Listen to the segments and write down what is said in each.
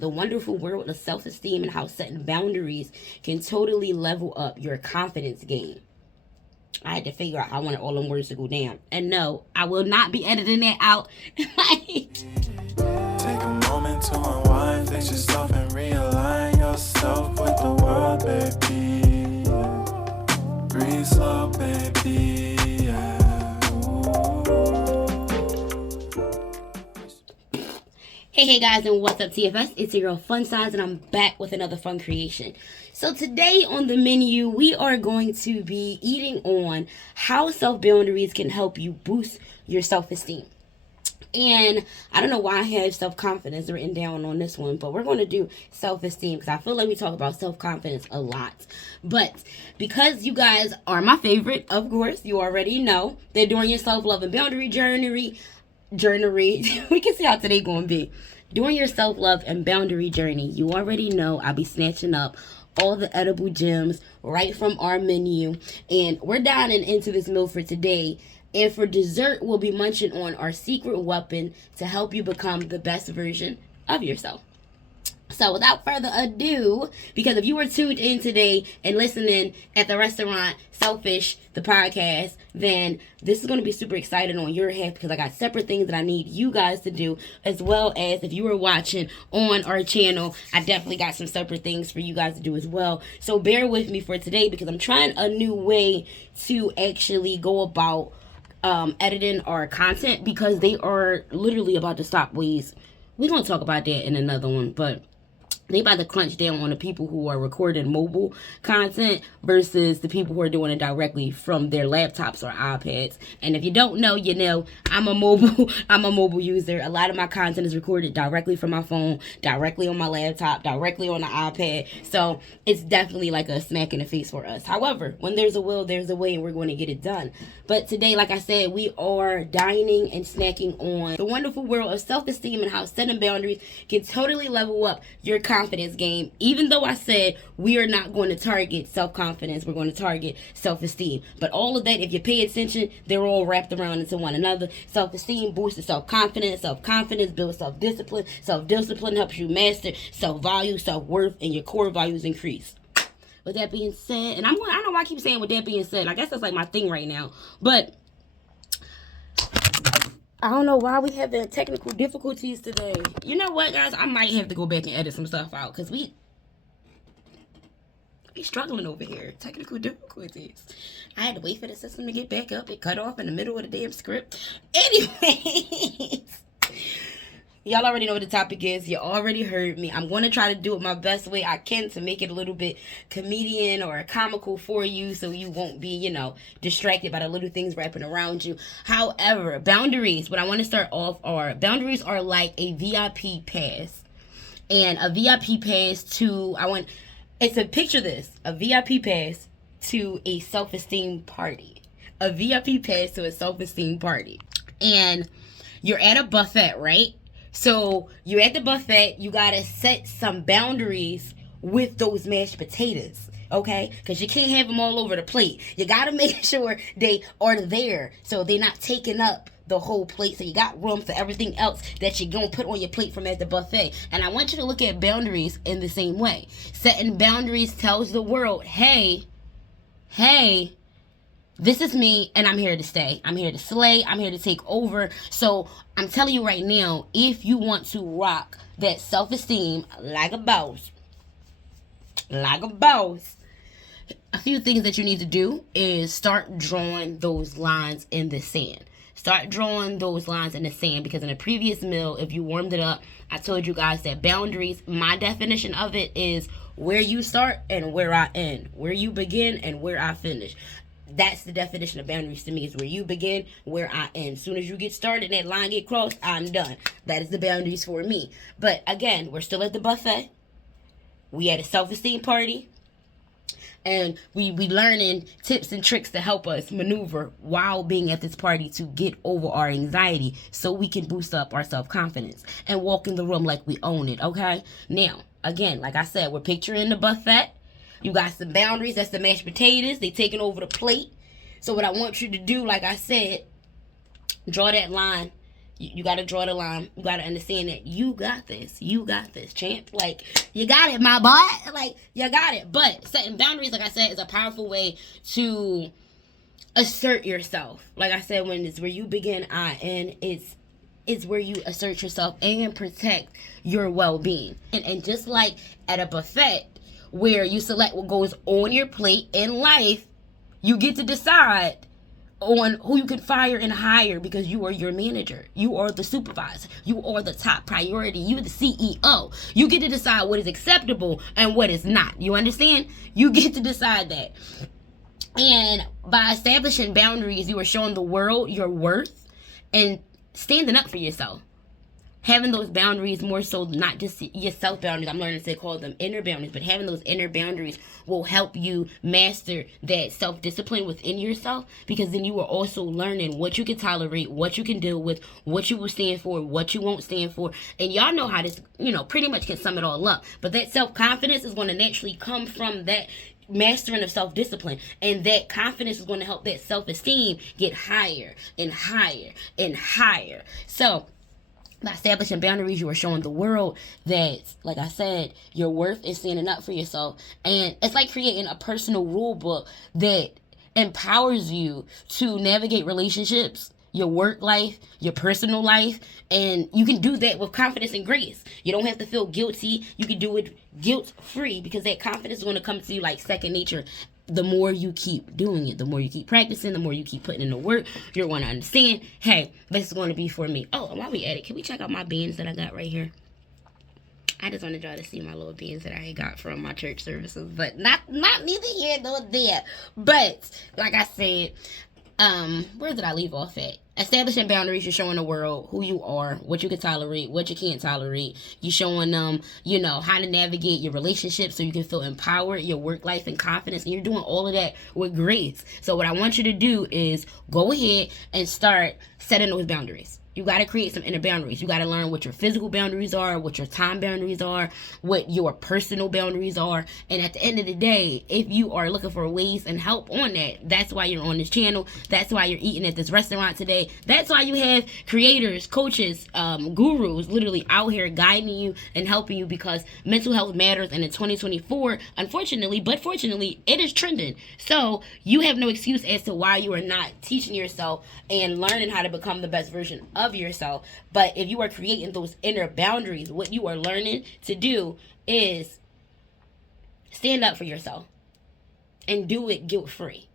the wonderful world of self-esteem and how setting boundaries can totally level up your confidence game. I had to figure out how I wanted all them words to go down. And no, I will not be editing that out. Like, take a moment to unwind, fix yourself and realign yourself with the world, baby. Breathe slow, baby. Yeah. hey guys, and what's up, TFS? It's your girl Fun Size, and I'm back with another fun creation. So today on the menu, we are going to be eating on how self-boundaries can help you boost your self-esteem. And I don't know why I have self-confidence written down on this one, but we're going to do self-esteem because I feel like we talk about self-confidence a lot. But because you guys are my favorite, of course, you already know that during your self-love and boundary journey, we can see how today going to be. During your self-love and boundary journey, you already know I'll be snatching up all the edible gems right from our menu. And we're dining into this meal for today. And for dessert, we'll be munching on our secret weapon to help you become the best version of yourself. So without further ado, because if you were tuned in today and listening at the restaurant, Selfish, the podcast, then this is going to be super exciting on your half because I got separate things that I need you guys to do, as well as if you were watching on our channel, I definitely got some separate things for you guys to do as well. So bear with me for today because I'm trying a new way to actually go about editing our content because they are literally about to stop ways. We're going to talk about that in another one, but they about to crunch down on the people who are recording mobile content versus the people who are doing it directly from their laptops or iPads. And if you don't know, you know, I'm a mobile user. A lot of my content is recorded directly from my phone, directly on my laptop, directly on the iPad. So it's definitely like a smack in the face for us. However, when there's a will, there's a way, and we're going to get it done. But today, like I said, we are dining and snacking on the wonderful world of self-esteem and how setting boundaries can totally level up your confidence game. Even though I said we are not going to target self-confidence, we're going to target self-esteem. But all of that, if you pay attention, they're all wrapped around into one another. Self-esteem boosts self-confidence. Self-confidence builds self-discipline. Self-discipline helps you master self-value, self-worth, and your core values increase. With that being said, and I don't know why I keep saying with that being said. I guess that's like my thing right now. But I don't know why we have the technical difficulties today. You know what, guys? I might have to go back and edit some stuff out because we struggling over here. Technical difficulties. I had to wait for the system to get back up. It cut off in the middle of the damn script. Anyways. Y'all already know what the topic is. You already heard me. I'm going to try to do it my best way I can to make it a little bit comedian or comical for you so you won't be, you know, distracted by the little things wrapping around you. However, boundaries, what I want to start off are, boundaries are like a VIP pass. And a VIP pass to, picture this, a VIP pass to a self-esteem party. A VIP pass to a self-esteem party. And you're at a buffet, right? So you're at the buffet, you gotta set some boundaries with those mashed potatoes, okay? Because you can't have them all over the plate. You gotta make sure they are there so they're not taking up the whole plate. So you got room for everything else that you're gonna put on your plate from at the buffet. And I want you to look at boundaries in the same way. Setting boundaries tells the world, hey, this is me, and I'm here to stay. I'm here to slay. I'm here to take over. So I'm telling you right now, if you want to rock that self-esteem like a boss, a few things that you need to do is start drawing those lines in the sand. Start drawing those lines in the sand because in a previous meal, if you warmed it up, I told you guys that boundaries, my definition of it is where you start and where I end. Where you begin and where I finish. That's the definition of boundaries to me, is where you begin, where I end. As soon as you get started and that line get crossed, I'm done. That is the boundaries for me. But again, we're still at the buffet. We at a self-esteem party. And we learning tips and tricks to help us maneuver while being at this party to get over our anxiety so we can boost up our self-confidence and walk in the room like we own it, okay? Now, again, like I said, we're picturing the buffet. You got some boundaries. That's the mashed potatoes. They taking over the plate. So what I want you to do, like I said, draw that line You got to draw the line. You got to understand that you got this. You got this, champ. Like, you got it, my boy. Like, you got it. But setting boundaries, like I said, is a powerful way to assert yourself. Like I said, when it's where you begin, it's where you assert yourself and protect your well-being. And just like at a buffet where you select what goes on your plate in life, you get to decide on who you can fire and hire because you are your manager. You are the supervisor. You are the top priority. You're the CEO. You get to decide what is acceptable and what is not. You understand? You get to decide that. And by establishing boundaries, you are showing the world your worth and standing up for yourself. Having those boundaries, more so not just your self boundaries, I'm learning to call them inner boundaries, but having those inner boundaries will help you master that self-discipline within yourself, because then you are also learning what you can tolerate, what you can deal with, what you will stand for, what you won't stand for. And y'all know how this, pretty much can sum it all up. But that self-confidence is going to naturally come from that mastering of self-discipline, and that confidence is going to help that self-esteem get higher and higher and higher. So by establishing boundaries, you are showing the world that, like I said, your worth is standing up for yourself. And it's like creating a personal rule book that empowers you to navigate relationships, your work life, your personal life, and you can do that with confidence and grace. You don't have to feel guilty. You can do it guilt-free, because that confidence is going to come to you like second nature. The more you keep doing it, the more you keep practicing, the more you keep putting in the work, you're going to understand, hey, this is going to be for me. Oh, while we at it, can we check out my beans that I got right here? I just wanted y'all to see my little beans that I got from my church services, but not neither here nor there. But like I said, where did I leave off at? Establishing boundaries, you're showing the world who you are, what you can tolerate, what you can't tolerate. You're showing them, how to navigate your relationships so you can feel empowered, your work life and confidence. And you're doing all of that with grace. So what I want you to do is go ahead and start setting those boundaries. You got to create some inner boundaries. You got to learn what your physical boundaries are, what your time boundaries are, what your personal boundaries are. And at the end of the day, if you are looking for ways and help on that, that's why you're on this channel. That's why you're eating at this restaurant today. That's why you have creators, coaches, gurus literally out here guiding you and helping you, because mental health matters. And in 2024, unfortunately, but fortunately, it is trending. So you have no excuse as to why you are not teaching yourself and learning how to become the best version of yourself. But if you are creating those inner boundaries, what you are learning to do is stand up for yourself and do it guilt-free.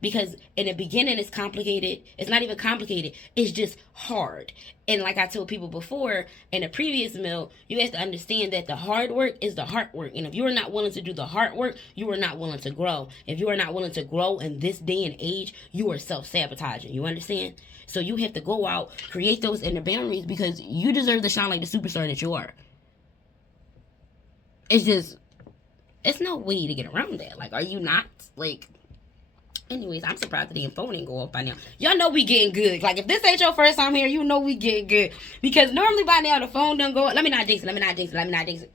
Because in the beginning, it's complicated. It's not even complicated. It's just hard. And like I told people before in a previous meal, you have to understand that the hard work is the hard work. And if you are not willing to do the hard work, you are not willing to grow. If you are not willing to grow in this day and age, you are self-sabotaging. You understand? So you have to go out, create those inner boundaries, because you deserve to shine like the superstar that you are. It's no way to get around that. Like, are you not? Like, anyways, I'm surprised the damn phone didn't go off by now. Y'all know we getting good. Like, if this ain't your first time here, you know we getting good. Because normally by now the phone done go. Let me not jinx it.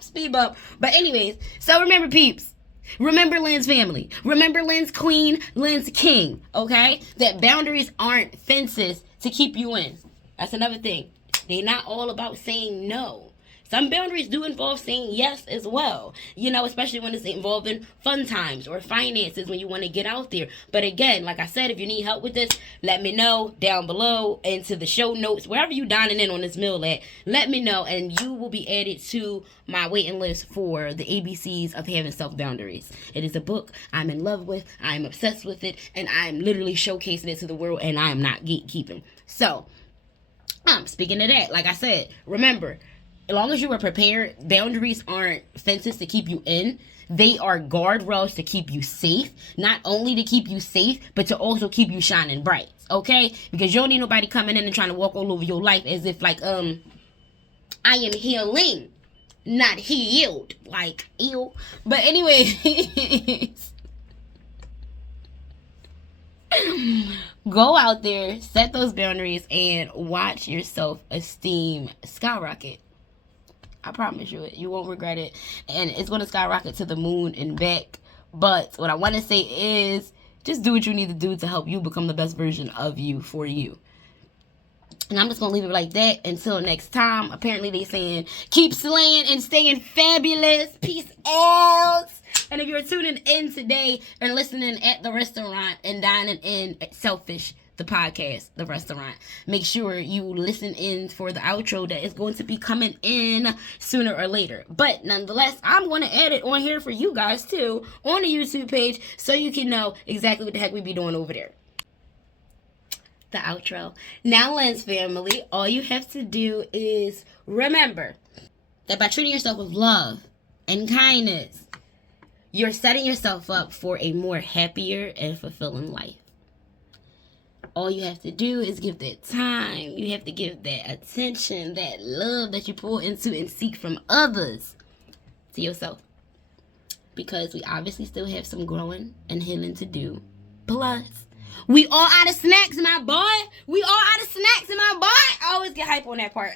Speed bump. But anyways, so remember, peeps. Remember Lynn's family. Remember Lynn's queen, Lynn's king. Okay? That boundaries aren't fences to keep you in. That's another thing. They're not all about saying no. Some boundaries do involve saying yes as well, especially when it's involving fun times or finances, when you want to get out there. But again, like I said, if you need help with this, let me know down below, into the show notes, wherever you dining in on this meal at, let me know, and you will be added to my waiting list for the ABCs of having self-boundaries. It is a book I'm in love with, I'm obsessed with it, and I'm literally showcasing it to the world, and I am not gatekeeping. So, speaking of that, like I said, remember, as long as you are prepared, boundaries aren't fences to keep you in. They are guardrails to keep you safe. Not only to keep you safe, but to also keep you shining bright. Okay? Because you don't need nobody coming in and trying to walk all over your life as if like, I am healing, not healed. Like, ew. But anyways, go out there, set those boundaries, and watch your self-esteem skyrocket. I promise you won't regret it. And it's going to skyrocket to the moon and back. But what I want to say is, just do what you need to do to help you become the best version of you for you. And I'm just going to leave it like that until next time. Apparently they saying keep slaying and staying fabulous. Peace out. And if you're tuning in today and listening at the restaurant and dining in at Selfish, the podcast, the restaurant, make sure you listen in for the outro that is going to be coming in sooner or later. But nonetheless, I'm going to add it on here for you guys too on the YouTube page so you can know exactly what the heck we be doing over there. The outro. Now, Lens family, all you have to do is remember that by treating yourself with love and kindness, you're setting yourself up for a more happier and fulfilling life. All you have to do is give that time. You have to give that attention, that love that you pour into and seek from others to yourself. Because we obviously still have some growing and healing to do. Plus, we all out of snacks, my boy. We all out of snacks, my boy. I always get hype on that part.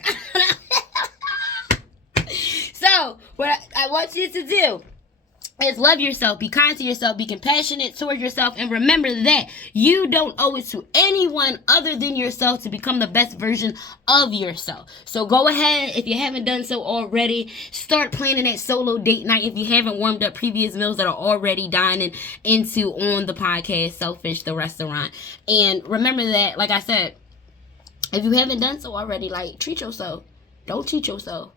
So, what I want you to do is love yourself, be kind to yourself, be compassionate toward yourself, and remember that you don't owe it to anyone other than yourself to become the best version of yourself. So go ahead, if you haven't done so already, start planning that solo date night if you haven't warmed up previous meals that are already dining into on the podcast, Selfish, the restaurant. And remember that, like I said, if you haven't done so already, like, treat yourself. Don't cheat yourself.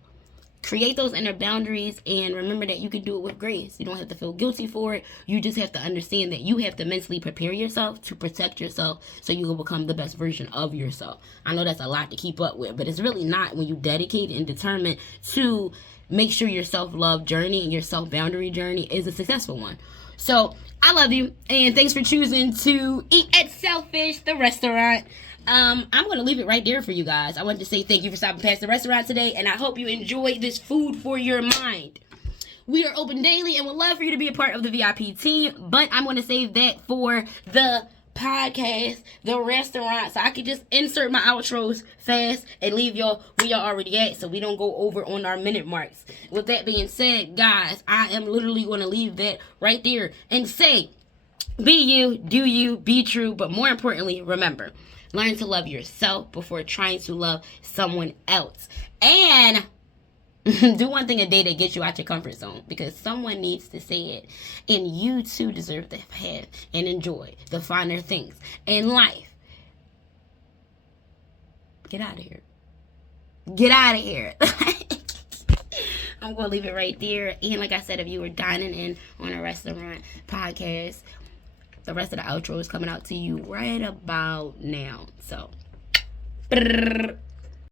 Create those inner boundaries and remember that you can do it with grace. You don't have to feel guilty for it. You just have to understand that you have to mentally prepare yourself to protect yourself so you will become the best version of yourself. I know that's a lot to keep up with, but it's really not when you dedicate and determine to make sure your self-love journey and your self-boundary journey is a successful one. So I love you and thanks for choosing to eat at Selfish, the restaurant. I'm going to leave it right there for you guys. I wanted to say thank you for stopping past the restaurant today, and I hope you enjoyed this food for your mind. We are open daily and would love for you to be a part of the VIP team, but I'm going to save that for the podcast, the restaurant, so I can just insert my outros fast and leave y'all where y'all already at so we don't go over on our minute marks. With that being said, guys, I am literally going to leave that right there and say, be you, do you, be true, but more importantly, remember, learn to love yourself before trying to love someone else. And do one thing a day that gets you out your comfort zone because someone needs to say it. And you too deserve to have and enjoy the finer things in life. Get out of here. Get out of here. I'm going to leave it right there. And like I said, if you were dining in on a restaurant podcast, the rest of the outro is coming out to you right about now. So,